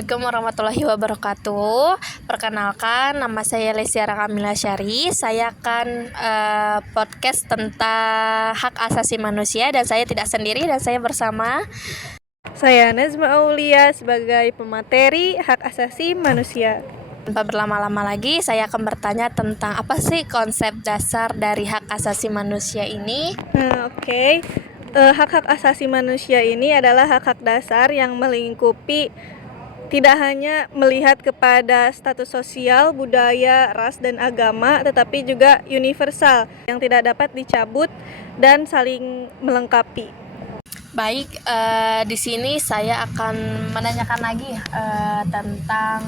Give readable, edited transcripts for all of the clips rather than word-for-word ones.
Assalamualaikum warahmatullahi wabarakatuh. Perkenalkan, nama saya Lesiara Kamila Syari. Saya akan podcast tentang hak asasi manusia dan saya tidak sendiri dan saya bersama Saya Nazma Aulia sebagai pemateri hak asasi manusia. Tanpa berlama-lama lagi, saya akan bertanya tentang apa sih konsep dasar dari hak asasi manusia ini. Hak-hak asasi manusia ini adalah hak-hak dasar yang melingkupi tidak hanya melihat kepada status sosial, budaya, ras, dan agama, tetapi juga universal yang tidak dapat dicabut dan saling melengkapi. Baik, di sini saya akan menanyakan lagi tentang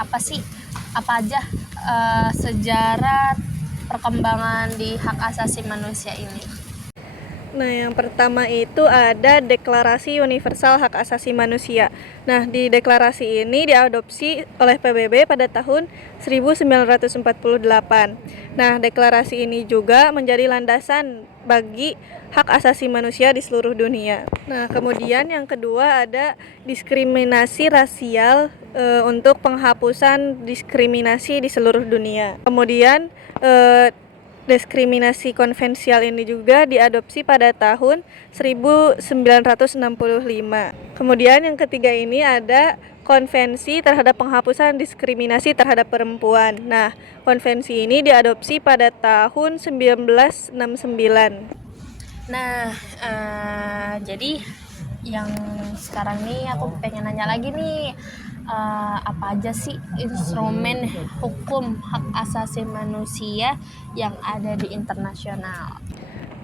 apa aja sejarah perkembangan di hak asasi manusia ini. Nah, yang pertama itu ada Deklarasi Universal Hak Asasi Manusia. Nah, di deklarasi ini diadopsi oleh PBB pada tahun 1948. Nah, deklarasi ini juga menjadi landasan bagi hak asasi manusia di seluruh dunia. Nah, kemudian yang kedua ada diskriminasi rasial untuk penghapusan diskriminasi di seluruh dunia. Kemudian diskriminasi konvensial ini juga diadopsi pada tahun 1965. Kemudian yang ketiga ini ada Konvensi terhadap penghapusan diskriminasi terhadap perempuan. Nah, konvensi ini diadopsi pada tahun 1969. Nah, jadi yang sekarang nih aku pengen nanya lagi nih, apa aja sih instrumen hukum hak asasi manusia yang ada di internasional?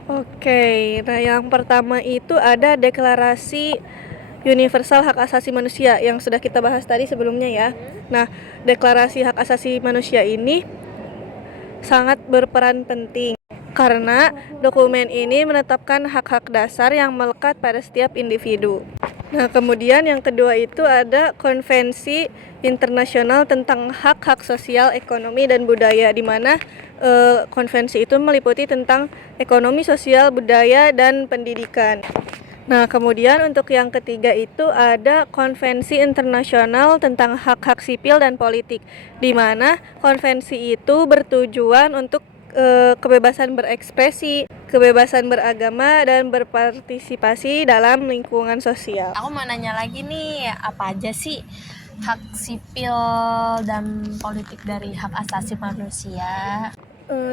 Nah yang pertama itu ada Deklarasi Universal Hak Asasi Manusia yang sudah kita bahas tadi sebelumnya ya. Nah, Deklarasi Hak Asasi Manusia ini sangat berperan penting karena dokumen ini menetapkan hak-hak dasar yang melekat pada setiap individu. Nah, kemudian yang kedua itu ada Konvensi Internasional tentang Hak-Hak Sosial, Ekonomi, dan Budaya, di mana konvensi itu meliputi tentang ekonomi, sosial, budaya, dan pendidikan. Nah, kemudian untuk yang ketiga itu ada Konvensi Internasional tentang Hak-Hak Sipil dan Politik, di mana konvensi itu bertujuan untuk kebebasan berekspresi, kebebasan beragama, dan berpartisipasi dalam lingkungan sosial. Aku mau nanya lagi nih, apa aja sih hak sipil dan politik dari hak asasi manusia?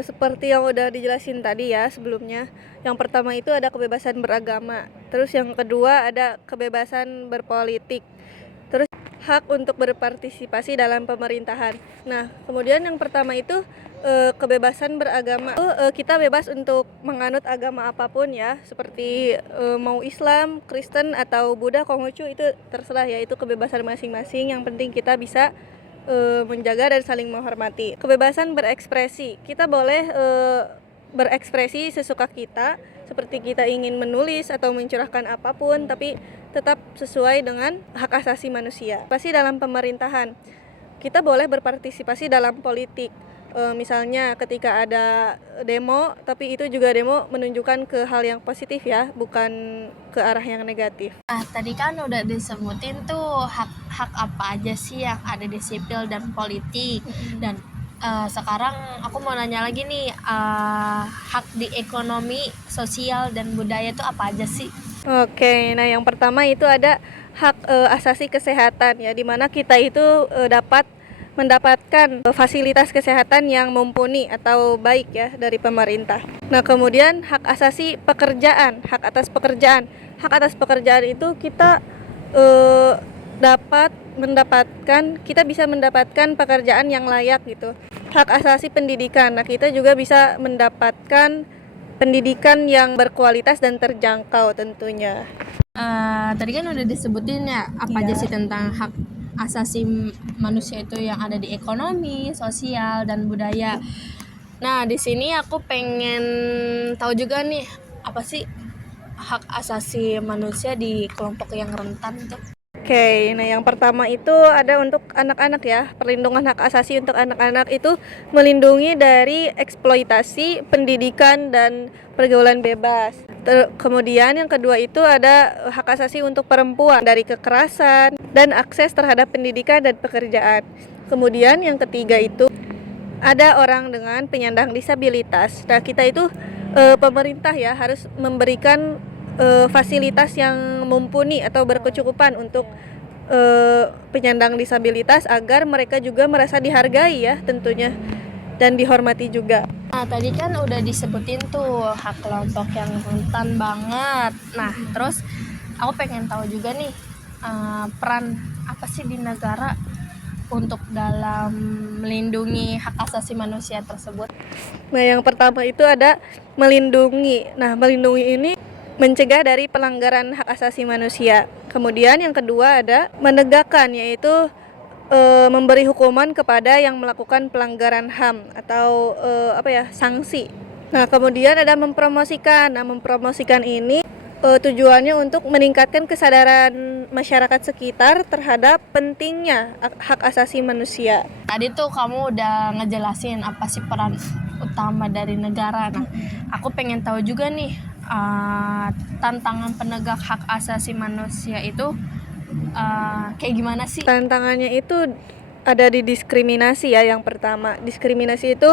Seperti yang udah dijelasin tadi ya sebelumnya. Yang pertama itu ada kebebasan beragama. Terus yang kedua ada kebebasan berpolitik. Terus hak untuk berpartisipasi dalam pemerintahan. Nah, kemudian yang pertama itu kebebasan beragama. Kita bebas untuk menganut agama apapun ya, seperti mau Islam, Kristen atau Buddha, Konghucu, itu terserah ya, itu kebebasan masing-masing. Yang penting kita bisa menjaga dan saling menghormati. Kebebasan berekspresi, kita boleh berekspresi sesuka kita, seperti kita ingin menulis atau mencurahkan apapun, tapi tetap sesuai dengan hak asasi manusia. Pasti dalam pemerintahan, kita boleh berpartisipasi dalam politik. Misalnya ketika ada demo, tapi itu juga demo menunjukkan ke hal yang positif ya, bukan ke arah yang negatif. Tadi kan udah disebutin tuh hak apa aja sih yang ada di sipil dan politik. Dan sekarang aku mau nanya lagi nih, hak di ekonomi, sosial, dan budaya itu apa aja sih? Nah yang pertama itu ada hak asasi kesehatan ya, dimana kita itu dapat mendapatkan fasilitas kesehatan yang mumpuni atau baik ya dari pemerintah. Nah, kemudian hak asasi pekerjaan, hak atas pekerjaan. Hak atas pekerjaan itu kita kita bisa mendapatkan pekerjaan yang layak gitu. Hak asasi pendidikan. Nah, kita juga bisa mendapatkan pendidikan yang berkualitas dan terjangkau tentunya. Tadi kan udah disebutin ya apa aja sih tentang hak asasi manusia itu yang ada di ekonomi, sosial, dan budaya. Nah, di sini aku pengen tahu juga nih, apa sih hak asasi manusia di kelompok yang rentan tuh? Oke, nah yang pertama itu ada untuk anak-anak ya. Perlindungan hak asasi untuk anak-anak itu melindungi dari eksploitasi, pendidikan, dan pergaulan bebas. Kemudian yang kedua itu ada hak asasi untuk perempuan dari kekerasan dan akses terhadap pendidikan dan pekerjaan. Kemudian yang ketiga itu ada orang dengan penyandang disabilitas. Nah, kita itu pemerintah ya harus memberikan fasilitas yang mumpuni atau berkecukupan untuk penyandang disabilitas agar mereka juga merasa dihargai ya tentunya dan dihormati juga. Nah, tadi kan udah disebutin tuh hak kelompok yang rentan banget. Nah, terus aku pengen tahu juga nih peran apa sih di negara untuk dalam melindungi hak asasi manusia tersebut. Nah, yang pertama itu ada melindungi. Nah, melindungi ini mencegah dari pelanggaran hak asasi manusia. Kemudian yang kedua ada menegakkan, yaitu memberi hukuman kepada yang melakukan pelanggaran HAM atau sanksi. Nah, kemudian ada mempromosikan. Nah, mempromosikan ini tujuannya untuk meningkatkan kesadaran masyarakat sekitar terhadap pentingnya hak asasi manusia. Tadi tuh kamu udah ngejelasin apa sih peran utama dari negara. Nah, aku pengen tahu juga nih tantangan penegak hak asasi manusia itu kayak gimana sih? Tantangannya itu ada di diskriminasi ya. Yang pertama, diskriminasi itu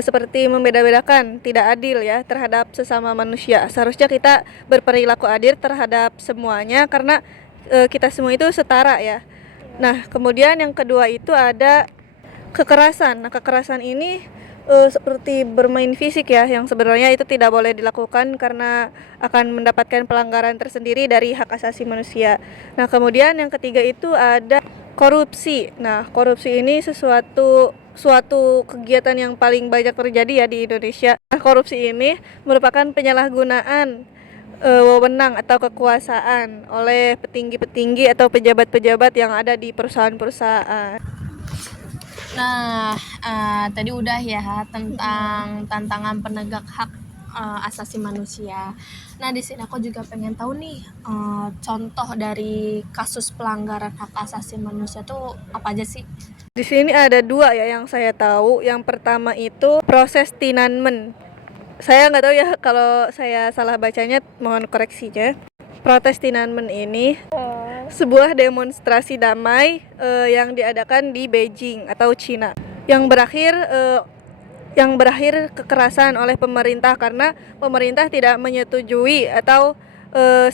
seperti membeda-bedakan, tidak adil ya terhadap sesama manusia. Seharusnya kita berperilaku adil terhadap semuanya karena kita semua itu setara ya. Nah, kemudian yang kedua itu ada kekerasan. Nah, kekerasan ini seperti bermain fisik ya, yang sebenarnya itu tidak boleh dilakukan karena akan mendapatkan pelanggaran tersendiri dari hak asasi manusia. Nah, kemudian yang ketiga itu ada korupsi. Nah, korupsi ini suatu kegiatan yang paling banyak terjadi ya di Indonesia. Nah, korupsi ini merupakan penyalahgunaan wewenang atau kekuasaan oleh petinggi-petinggi atau pejabat-pejabat yang ada di perusahaan-perusahaan. Nah, tadi udah ya tentang tantangan penegak hak asasi manusia. Nah, di sini aku juga pengen tahu nih contoh dari kasus pelanggaran hak asasi manusia tuh apa aja sih? Di sini ada dua ya yang saya tahu. Yang pertama itu proses Tiananmen. Saya nggak tahu ya kalau saya salah bacanya, mohon koreksinya. Protes Tiananmen ini sebuah demonstrasi damai yang diadakan di Beijing atau Cina yang berakhir kekerasan oleh pemerintah karena pemerintah tidak menyetujui atau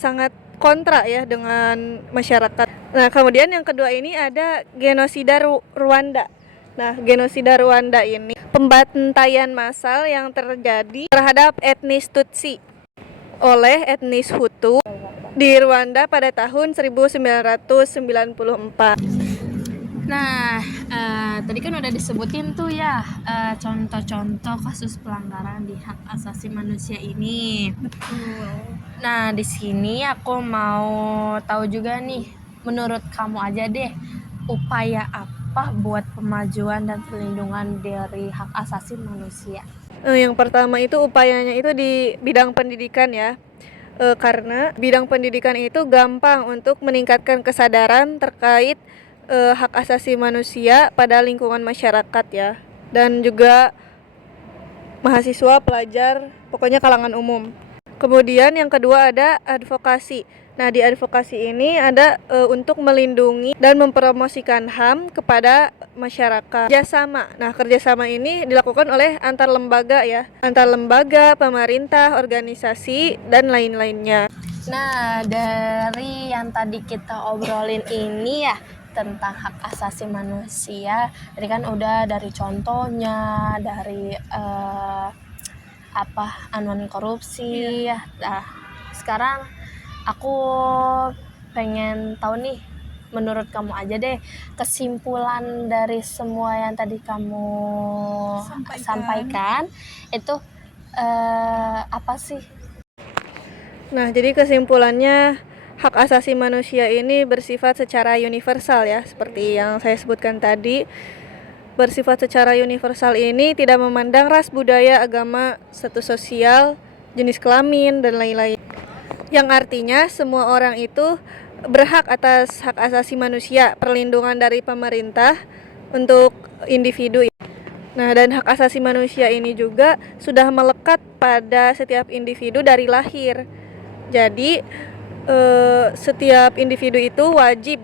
sangat kontra ya dengan masyarakat. Nah, kemudian yang kedua ini ada genosida Rwanda. Nah, genosida Rwanda ini pembantaian massal yang terjadi terhadap etnis Tutsi oleh etnis Hutu di Rwanda pada tahun 1994. Nah, tadi kan udah disebutin tuh ya contoh-contoh kasus pelanggaran di hak asasi manusia ini. Nah, di sini aku mau tahu juga nih, menurut kamu aja deh, upaya apa buat pemajuan dan perlindungan dari hak asasi manusia? Yang pertama itu upayanya itu di bidang pendidikan ya. Karena bidang pendidikan itu gampang untuk meningkatkan kesadaran terkait hak asasi manusia pada lingkungan masyarakat ya, dan juga mahasiswa, pelajar, pokoknya kalangan umum. Kemudian yang kedua ada advokasi. Nah, di advokasi ini ada untuk melindungi dan mempromosikan HAM kepada masyarakat. Kerjasama. Nah, kerjasama ini dilakukan oleh antar lembaga ya, antar lembaga, pemerintah, organisasi, dan lain-lainnya. Nah, dari yang tadi kita obrolin ini ya tentang hak asasi manusia, tadi kan udah dari contohnya, dari anuan korupsi ya. Nah, sekarang aku pengen tahu nih, menurut kamu aja deh, kesimpulan dari semua yang tadi kamu sampaikan itu apa sih? Nah, jadi kesimpulannya hak asasi manusia ini bersifat secara universal ya, seperti yang saya sebutkan tadi. Bersifat secara universal ini tidak memandang ras, budaya, agama, status sosial, jenis kelamin, dan lain-lain. Yang artinya semua orang itu berhak atas hak asasi manusia, perlindungan dari pemerintah untuk individu. Nah, dan hak asasi manusia ini juga sudah melekat pada setiap individu dari lahir. Jadi setiap individu itu wajib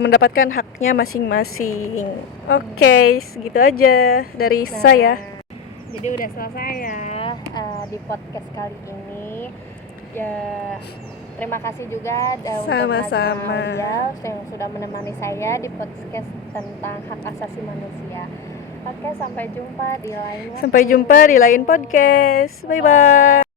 mendapatkan haknya masing-masing. Oke, segitu aja dari saya. Jadi udah selesai ya di podcast kali ini. Ya, terima kasih juga Sama-sama. untuk Nadia yang sudah menemani saya di podcast tentang hak asasi manusia. Oke, sampai jumpa di lain Sampai jumpa di lain podcast. Bye bye.